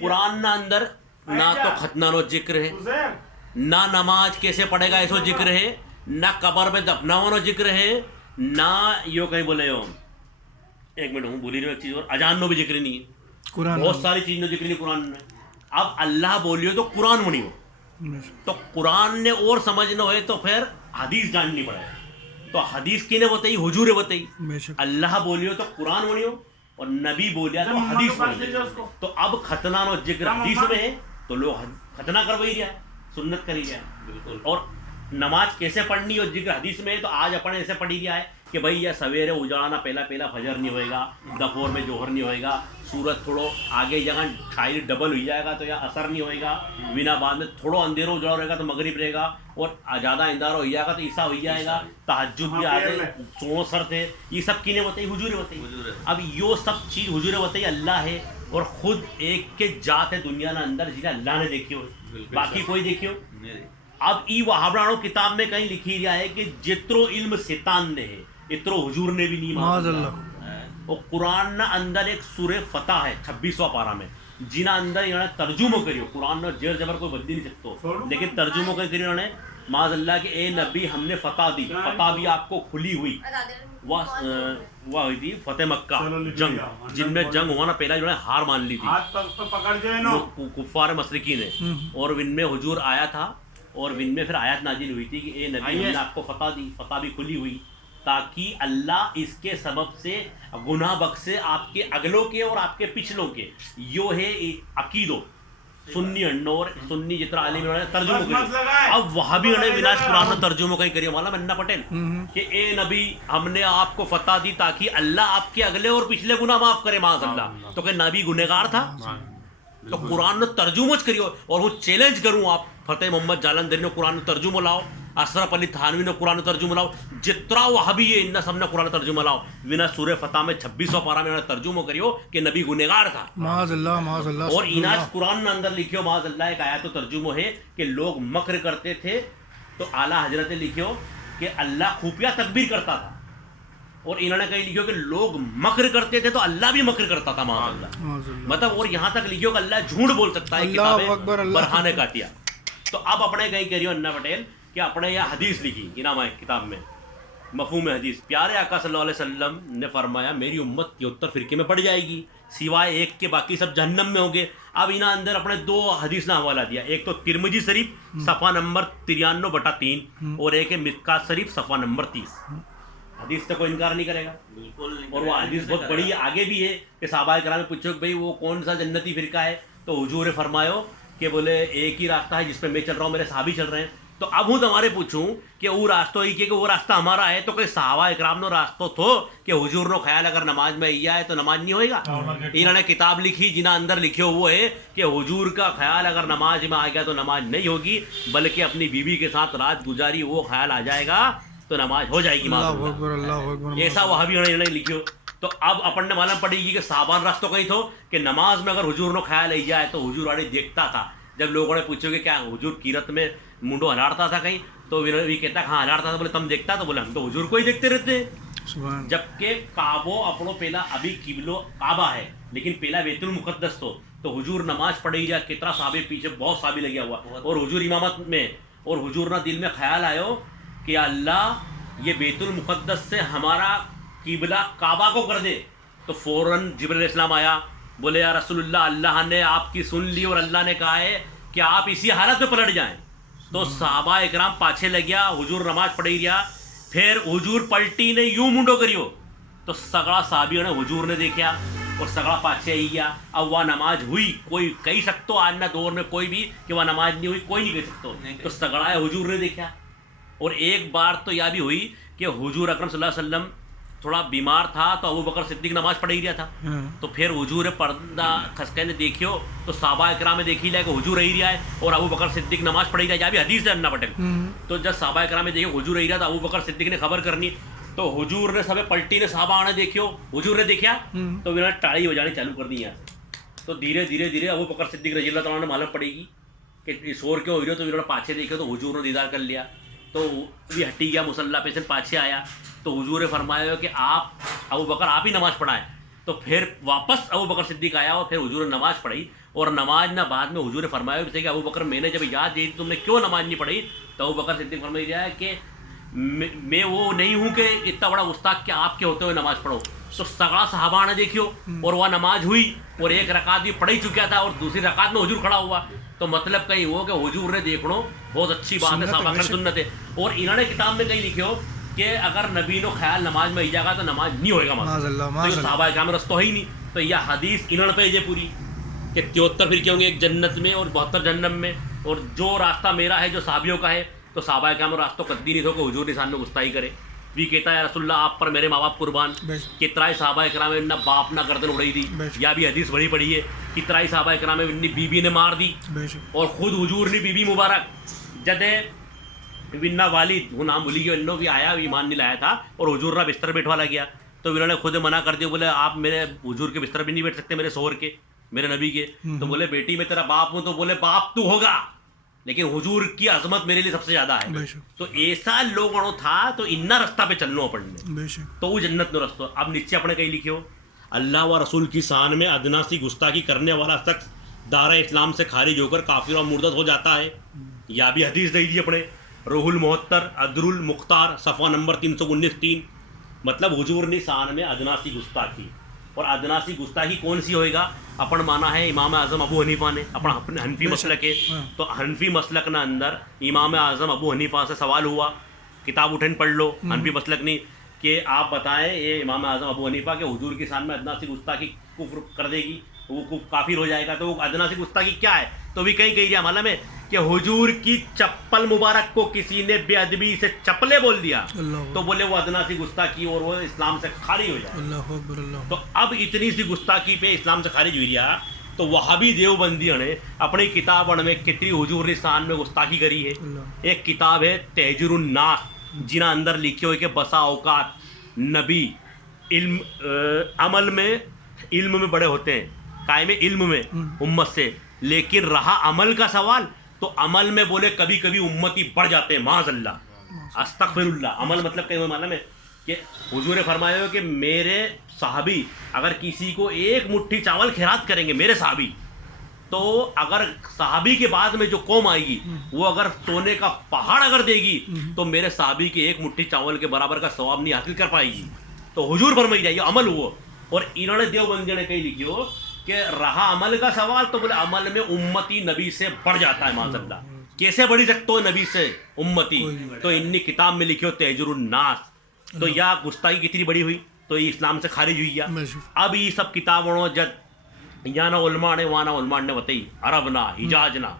قرآن نہ اندر نہ تو ختنہ نو ذکر ہے، نہ نماز کیسے پڑھے گا ایسو ذکر ہے، نہ قبر میں دفناؤ نو ذکر ہے، نہ یوں کہیں بولے ہو ایک منٹ ہوں بولی رہی ایک چیز اور اجان نو بھی ذکر نہیں ہے، قرآن بہت ساری چیز نو ذکر نہیں قرآن میں. اب اللہ بولیو تو قرآن منی ہو تو قرآن نے اور سمجھنا ہوئے تو پھر حدیث جاننی پڑے. تو حدیث کی نے بتائی، حضور بتائی. بے شک اللہ بولیو تو قرآن منی ہو اور نبی بولیا تو حدیث بولی. تو اب ختنہ نو ذکر حدیث میں ہے تو لوگ ختنہ کروئی رہا ہے، سنت کری رہا ہے. بالکل. اور نماز کیسے پڑھنی اور ذکر حدیث میں ہے تو آج اپنے ایسے پڑھی گیا ہے کہ بھائی یہ سویرے اجاڑنا پہلا فجر نہیں ہوئے گا، دپور میں جوہر نہیں ہوئے گا، سورج تھوڑو آگے جگہ چھائی ڈبل ہوئی جائے گا تو یا اثر نہیں ہوئے گا، بنا بعد میں تھوڑو اندھیرو اجاڑ رہے گا تو مغرب رہے گا، اور زیادہ اندھارا ہو جائے گا تو عیسیٰ ہو جائے گا. تہجد بھی آگے سو سر تھے، یہ سب کی نے بتائی، حضور بتائی. اب یہ سب چیز حضور بتائی اللہ ہے اور خود ایک کے ذات ہے دنیا کے اندر جنہیں اللہ نے دیکھی ہو، باقی کوئی دیکھی ہو. اب ای وہابرانو کتاب میں کہیں لکھی گیا ہے کہ جترو علم شیطان نے ہے اترو حضور نے بھی نہیں معاذ مانا. اللہ. اور قرآن نہ اندر ایک سورہ فتح ہے 26واں پارہ میں جنہ اندر انہوں نے ترجمہ کریو. قرآن نے زیر جبر کوئی بدل نہیں سکتا لیکن ترجمہ کری انہوں نے معاذ اللہ کہ اے نبی ہم نے فتح دی، فتح بھی آپ کو کھلی ہوئی. وہ ہوئی تھی فتح مکہ جنگ، جن میں جنگ ہوا نا پہلا انہوں نے ہار مان لی تھی کفار مشرکین نے، اور ان میں حضور آیا تھا اور ان میں پھر آیت نازل ہوئی تھی کہ اے نبی ہم نے آپ کو فتح دی، فتح بھی کھلی ہوئی تاکہ اللہ اس کے سبب سے گناہ بخشے آپ کے اگلوں کے اور آپ کے پچھلوں کے. یو ہے عقیدو سنی انور سنی جتنا عالم نے ترجمہ کری. اب وہاں بھی انہوں نے وناش قرآن نے ترجمہ کہیں کری مولانا منا پٹیل کہ اے نبی ہم نے آپ کو فتح دی تاکہ اللہ آپ کے اگلے اور پچھلے گناہ معاف کرے معاذ اللہ. تو کہ نبی گنہگار تھا تو قرآن نے ترجمہ کریو. اور وہ چیلنج کروں آپ فتح محمد جالندھری نے قرآن ترجمہ لاؤ، اشرف علی تھانوی نے قرآن ترجمہ لاؤ، جتنا وہابی ہے ان سب نے قرآن ترجمہ لاؤ. ونا سورہ فتح میں 26واں پارہ میں انہوں نے ترجمہ کریو کہ نبی گنہگار تھا معاذ اللہ معاذ اللہ. اور اناج قرآن نے اندر لکھیو معاذ اللہ ایک آیت و ترجمہ ہے کہ لوگ مکر کرتے تھے تو اعلیٰ حضرت لکھیو کہ اللہ خفیہ تکبیر کرتا تھا. اور انہوں نے کہیں لکھیو کہ لوگ مکر کرتے تھے تو اللہ بھی مکر کرتا تھا معاذ اللہ. مطلب اور یہاں تک لکھیو کہ اللہ جھوٹ بول سکتا ہے کتابیں برہانے کاتیا. تو اب اپنے کہیں کہہ رہی ہو انا پٹیل کہ اپنے یہ حدیث لکھی انعام کتاب میں مفہوم حدیث. پیارے آقا صلی اللہ علیہ وسلم نے فرمایا میری امت 73 فرقے میں پڑ جائے گی سوائے ایک کے باقی سب جہنم میں ہوں گے. اب انہاں اندر اپنے دو حدیث کا حوالہ دیا، ایک تو ترمذی شریف صفحہ نمبر 93/3 اور ایک ہے مشکوٰۃ شریف صفحہ نمبر 30. حدیث سے کوئی انکار نہیں کرے گا بالکل. اور وہ حدیث بہت بڑی ہے، آگے بھی ہے کہ صحابہ کرام میں پوچھو کہ بھائی وہ کون سا جنتی فرقہ ہے تو حضور فرمایا کہ بولے ایک ہی راستہ ہے جس پہ میں چل رہا ہوں، میرے صحابی چل رہے ہیں. تو اب ہوں تمہارے پوچھوں کہ وہ راستہ ہی کہ وہ راستہ ہمارا ہے تو کہ صحابہ اکرام نو راستہ تھو کہ حضور نو خیال اگر نماز میں آیا ہے تو نماز نہیں ہوئے گا. انہوں نے کتاب لکھی جنہ اندر لکھے وہ ہے کہ حضور کا خیال اگر نماز میں آ گیا تو نماز نہیں ہوگی بلکہ اپنی بیوی کے ساتھ رات گزاری وہ خیال آ جائے گا تو نماز ہو جائے گی. ایسا وہاں بھی انہوں نے لکھیو. تو اب اپن نے معلوم پڑے گی کہ صحابہ راستوں کہیں تھو کہ نماز میں اگر حضور نو خیال آئی جائے تو حضور واڑی دیکھتا تھا. جب لوگوں نے پوچھو کہ کیا حضور کیرت میں منڈو ہلاڑتا تھا کہیں تو بھی کہتا ہاں ہلاڑتا تھا. بولے تم دیکھتا تو بولے ہم تو حضور کو ہی دیکھتے رہتے ہیں. جبکہ کعبو اپنو پہلا ابھی قبلو کعبہ ہے لیکن پہلا بیت المقدس تو حضور نماز پڑھی جائے کتنا صحابے پیچھے بہت صحابی لگیا ہوا اور حضور امامت میں. اور حضور نہ دل میں خیال آئے کہ اللہ یہ بیت المقدس سے ہمارا قبلہ کعبہ کو کر دے. تو فوراً جبرائیل علیہ السلام آیا، بولے یا رسول اللہ اللہ نے آپ کی سن لی اور اللہ نے کہا ہے کہ آپ اسی حالت میں پلٹ جائیں. تو صحابہ اکرام پاچھے لگ گیا، حضور نماز پڑھی گیا، پھر حضور پلٹی نے یوں منڈو کریو تو سگڑا صحابیوں نے حضور نے دیکھا اور سگڑا پاچھے ہی گیا. اب وہ نماز ہوئی کوئی کہہ سکتو آج نہ دور میں کوئی بھی کہ وہ نماز نہیں ہوئی کوئی نہیں کہہ سکتو. تو سگڑا ہے حضور نے دیکھا. اور ایک بار تو یہ بھی ہوئی کہ حضور اکرم صلی اللہ علیہ وسلم تھوڑا بیمار تھا تو ابو بکر صدیق نماز پڑھ ہی رہا تھا. تو پھر حضور پردہ خسکے نے دیکھیو تو صحابہ اکرام میں دیکھی لیا کہ حضور رہی رہا ہے اور ابو بکر صدیق نماز پڑھ ہی رہا ہے. یہ بھی حدیث ہے انا پٹیل. تو جب صحابہ اکرام میں دیکھو حضور رہی رہا تو ابو بکر صدیق نے خبر کرنی تو حضور نے سب پلٹی نے صحابہ نے دیکھیو حضور نے دیکھا تو انہوں نے ٹاڑی ہو جانی چالو کر دی یہاں سے. تو دھیرے دھیرے دھیرے ابو بکر صدیق رضی اللہ تعالیٰ نے معلوم پڑے گی کہ شور کیوں ہو رہی ہو تو انہوں نے پاچھے دیکھے تو حضور نے دیدار کر لیا تو بھی ہٹی گیا مصلیٰ پہ سے پاچھے آیا تو حضور نے فرمایا کہ آپ ابو بکر آپ ہی نماز پڑھائیں. تو پھر واپس ابو بکر صدیق آیا اور پھر حضور نے نماز پڑھی, اور نماز نہ بعد میں حضور نے فرمایا کہ ابو بکر میں نے جب یاد دی تم نے کیوں نماز نہیں پڑھی, تو ابو بکر صدیق فرمایا جائے کہ میں وہ نہیں ہوں کہ اتنا بڑا گستاخ کہ آپ کے ہوتے ہوئے نماز پڑھو. تو سگڑا صحابہ نے دیکھیو, اور وہ نماز ہوئی اور ایک رکعت بھی پڑھ ہی چکا تھا اور دوسری رکعت میں حضور کھڑا ہوا. تو مطلب کہیں وہ کہ حضور نے دیکھو بہت اچھی بات ہے, صحابہ کی سنت ہے. اور انہوں نے کتاب میں کہیں لکھے ہو کہ اگر نبی نو خیال نماز میں ہی جائے گا تو نماز نہیں ہوئے گا, تو صحابہ کرام رستہ ہی نہیں. تو یہ حدیث انہوں نے بھیجے پوری کہ 73 فرقے ہوں گے ایک جنت میں اور 72 جہنم میں, اور جو راستہ میرا ہے جو صحابیوں کا ہے, تو صحابہ کرام راستوں قدی نہیں تھو کہ حضور نشان میں گستاخی کرے. بھی کہتا ہے رسول اللہ آپ پر میرے ماں باپ قربان, کتنا ہی صحابہ کرام نے نہ باپ نہ گردن اڑائی دی, یا بھی حدیث بڑی پڑی ہے کتنا ہی صحابہ کرام نے بیوی نے مار دی, اور خود حضور نے بیوی مبارک جدے ونا والد وہ نام بھولی گیا انہوں بھی آیا ایمان نہیں لایا تھا, اور حضور نے بستر بیٹھوا گیا تو انہوں نے خود منع کر دیا, بولے آپ میرے حضور کے بستر بھی نہیں بیٹھ سکتے میرے شوہر کے میرے نبی کے. تو بولے بیٹی میں تیرا باپ ہوں, تو بولے باپ تو ہوگا لیکن حضور کی عظمت میرے لیے سب سے زیادہ ہے. تو ایسا لوگوں تھا تو اننا رستہ پہ چلنا پڑنے تو وہ جنت میں رستہ. اب نیچے اپنے کہیں لکھے ہو اللہ و رسول کی شان میں ادنا سی گستاخی کرنے والا شخص دار اسلام سے خارج ہو کر کافر اور مرتد ہو جاتا ہے. یا بھی حدیث دے دی اپنے روح المحتر ادر المختار صفحہ نمبر 319-3. مطلب حضور نے شان میں ادنا سی گستاخی, اور ادنا سی گستاخی کون سی ہوئے گا اپن مانا ہے امام اعظم ابو حنیفہ نے اپنا حنفی مسلک ہے. تو حنفی مسلک نہ اندر امام اعظم ابو حنیفہ سے سوال ہوا, کتاب اٹھن پڑھ لو حنفی مسلک نہیں, کہ آپ بتائیں یہ امام اعظم ابو حنیفہ کہ حضور کی شان میں ادنا سی گستاخی کفر کر دے گی, وہ کافر ہو جائے گا. تو وہ ادنا سی گستاخی کیا ہے, تو بھی کہیں کہہ دیا معلوم ہے کہ حضور کی چپل مبارک کو کسی نے بے ادبی سے چپلے بول دیا تو بولے وہ ادنا سی گستاخی اور وہ اسلام سے خارج ہو جائے. تو اب اتنی سی گستاخی پہ اسلام سے خارج ہوئی رہا, تو وہابی دیوبندیوں نے اپنی کتاب میں کتنی حضور نے شان میں گستاخی کری ہے. ایک کتاب ہے تہجر الناس جنہاں اندر لکھے ہوئے کہ بسا اوقات نبی علم عمل میں علم میں بڑے ہوتے ہیں, قائم علم میں امت سے, لیکن رہا عمل کا سوال تو عمل میں بولے کبھی کبھی امتی بڑھ جاتے ہیں معاذ اللہ استغفر اللہ. عمل مطلب کہ معلوم ہے کہ حضور نے فرمایا ہو کہ میرے صحابی اگر کسی کو ایک مٹھی چاول خیرات کریں گے میرے صحابی, تو اگر صحابی کے بعد میں جو قوم آئے گی وہ اگر سونے کا پہاڑ اگر دے گی تو میرے صحابی کی ایک مٹھی چاول کے برابر کا ثواب نہیں حاصل کر پائے گی. تو حضور فرمائی جائے عمل ہوا, اور انہوں نے دیوبندیوں نے کہیں لکھی ہو کہ رہا عمل کا سوال تو بولے عمل میں امتی نبی سے بڑھ جاتا ہے معاذ اللہ. کیسے بڑھی سکتے ہو نبی سے امتی, تو انی کتاب میں لکھی ہو تہجر الناس. تو یا گستاخی کتنی بڑی ہوئی, تو یہ اسلام سے خارج ہوئی. اب یہ سب کتابوں جد یانا علماء نے وانا علماء نے بتائی عرب نہ حجاز نہ,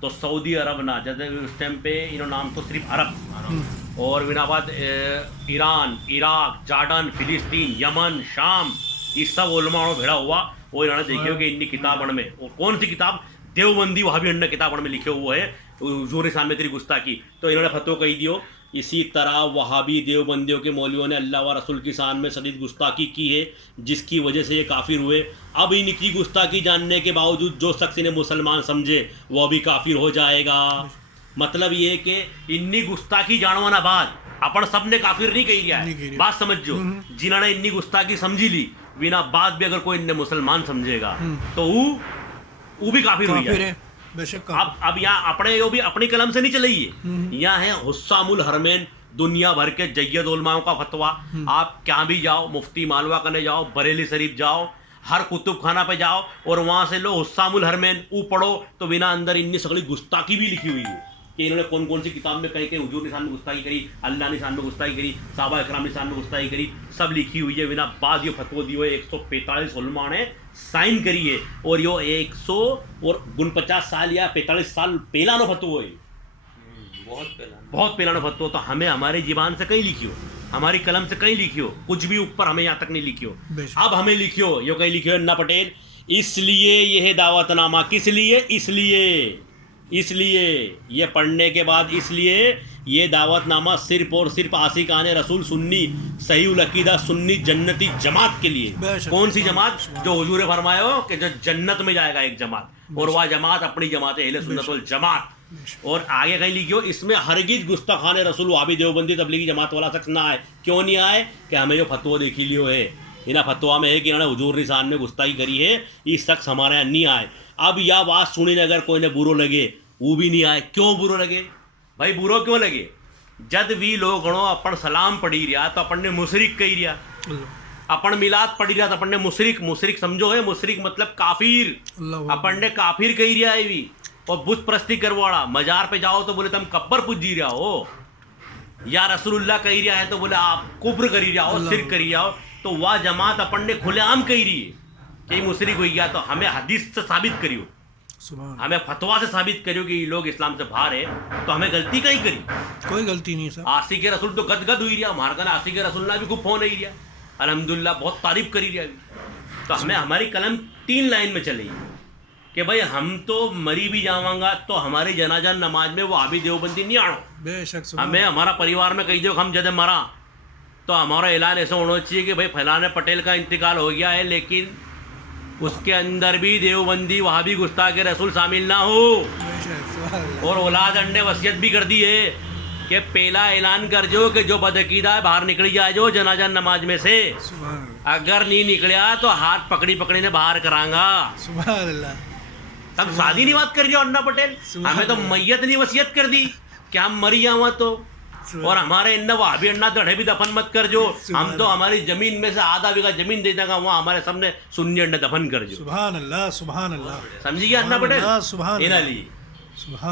تو سعودی عرب نہ جد اس ٹائم پہ انہوں نام تو صرف عرب, اور وناباد ایران عراق جارڈن فلسطین یمن شام یہ سب علماء بھیڑا ہوا. وہ انہوں نے دیکھے کہ انی کتابوں میں, اور کون سی کتاب دیوبندی وہابی انہوں نے کتابوں میں لکھے ہوئے ہے حضور شان میں تیری گستاخی. تو انہوں نے فتویٰ کہی دیو اسی طرح وہابی دیوبندیوں کے مولویوں نے اللہ و رسول کی شان میں شدید گستاخی کی ہے جس کی وجہ سے یہ کافر ہوئے. اب ان کی گستاخی جاننے کے باوجود جو شخص انہیں مسلمان سمجھے وہ بھی کافر ہو جائے گا. مطلب یہ کہ انی گستاخی جانوانا بعد اپن سب نے کافر نہیں کہی گیا ہے, بات سمجھو. جنہوں نے انی گستاخی سمجھی لی بنا بعد بھی اگر کوئی انہیں مسلمان سمجھے گا تو وہ بھی کافر ہو جائے. اب یہاں اپنے یہ بھی اپنی قلم سے نہیں چلائیے, یہاں ہے حسام الحرمین دنیا بھر کے جید علماؤں کا فتویٰ. آپ کہاں بھی جاؤ, مفتی مالوا کرنے جاؤ, بریلی شریف جاؤ, ہر کتب خانہ پہ جاؤ اور وہاں سے لو حسام الحرمین او پڑھو تو بنا اندر انی سگڑی گستاخی بھی لکھی ہوئی ہے کہ انہوں نے کون کون سی کتاب میں کہیں کہ حضور نے شان میں گستاخی کری, اللہ نے شان میں گستاخی کری, صحابہ اکرام نے شان میں گستاخی کری, سب لکھی ہوئی ہے. بنا بعد یہ فتویٰ دی ہوئے 145 علماء نے سائن کری ہے, اور یہ 149 سال یا 45 سال پہلا نو فتویٰ ہے, بہت پہلا نو فتویٰ. تو ہمیں ہماری زبان سے کہیں لکھی ہو, ہماری قلم سے کہیں لکھی ہو, کچھ بھی اوپر ہمیں یہاں تک نہیں لکھی ہو. اب ہمیں لکھی ہو یہ کہیں لکھی ہو انا پٹیل, اس لیے یہ دعوت نامہ کس لیے, اس لیے یہ پڑھنے کے بعد اس لیے یہ دعوت نامہ صرف اور صرف عاشقان رسول سنی صحیح العقیدہ سنی جنتی جماعت کے لیے. کون سی جماعت؟ جو حضور نے فرمایا ہو کہ جو جنت میں جائے گا ایک جماعت, اور وہ جماعت اپنی جماعت اہل سنت والجماعت. اور آگے کہیں لکھیو اس میں ہرگز گستاخان رسول وہابی دیوبندی تبلیغی جماعت والا شخص نہ آئے. کیوں نہیں آئے؟ کہ ہمیں جو فتویٰ دیکھی لیو ہے انہیں فتوا میں ہے کہ انہوں نے حضور نسان میں گستاخی کری ہے, یہ شخص ہمارے یہاں نہیں آئے. اب یا بات سنی نے اگر کوئی نے برو لگے وہ بھی نہیں آئے. کیوں برو لگے بھائی, برو کیوں لگے؟ جد بھی لوگ گنو اپن سلام پڑھی رہا تو اپن نے مشرک کہی رہا, اپن میلاد پڑھی رہا تو اپن نے مشرک سمجھو ہے, مشرک مطلب کافر, اپن نے کافر کہی رہا ہے بھی. اور بت پرستی کرواڑا, مزار پہ جاؤ تو بولے تم کبر پوج جی رہا ہو, یا رسول اللہ کہی رہا ہے تو بولے آپ کفر کری رہا ہو, شرک کری رہا ہو. تو وہ جماعت اپن نے کھلے عام کہی رہی ہے کہ یہ مشرک ہوئی گیا, تو ہمیں حدیث سے ثابت کریو, ہمیں فتوا سے ثابت کریو کہ یہ لوگ اسلام سے باہر ہے. تو ہمیں غلطی کہیں کری, کوئی غلطی نہیں صاحب. عاشق رسول تو گد گد ہوئی رہا, ہمارا کہنا عاشق رسول اللہ بھی خوب ہو نہیں رہا, الحمدللہ بہت تعریف کری رہا. تو ہمیں ہماری قلم 3 لائن میں چلے گی کہ بھائی ہم تو مری بھی جاواں گا تو ہماری جنازہ نماز میں وہ آبی دیوبندی نہیں آڑو. بے شک. ہمیں ہمارا پریوار میں کہی دو ہم جد مرا تو ہمارا اعلان ایسا ہونا چاہیے کہ بھائی فلاں پٹیل کا انتقال ہو گیا ہے, لیکن اس کے اندر بھی دیوبندی وہابی گستاخ رسول شامل نہ ہو. اور اولاد انڈے وصیت بھی کر دی ہے کہ پہلا اعلان کر جو کہ جو بدعقیدہ ہے باہر نکل جائے جو جنازہ نماز میں سے, اگر نہیں نکلیا تو ہاتھ پکڑی نے باہر کرائیں گا. سبحان اللہ. ہم شادی نہیں بات کر رہے ہو انا پٹیل, ہمیں تو میت نہیں وصیت کر دی کہ ہم مری جاؤں تو, اور ہمارے ان وہابی انا دڑھے بھی دفن مت کر جو, ہم تو ہماری زمین میں سے آدھا بیگھہ زمین دے دیں گا, وہاں ہمارے سامنے سنی انڈے دفن کر جو. سبحان اللہ. سبحان اللہ. سمجھ گیا انا پٹیل؟ سبحان اللہ.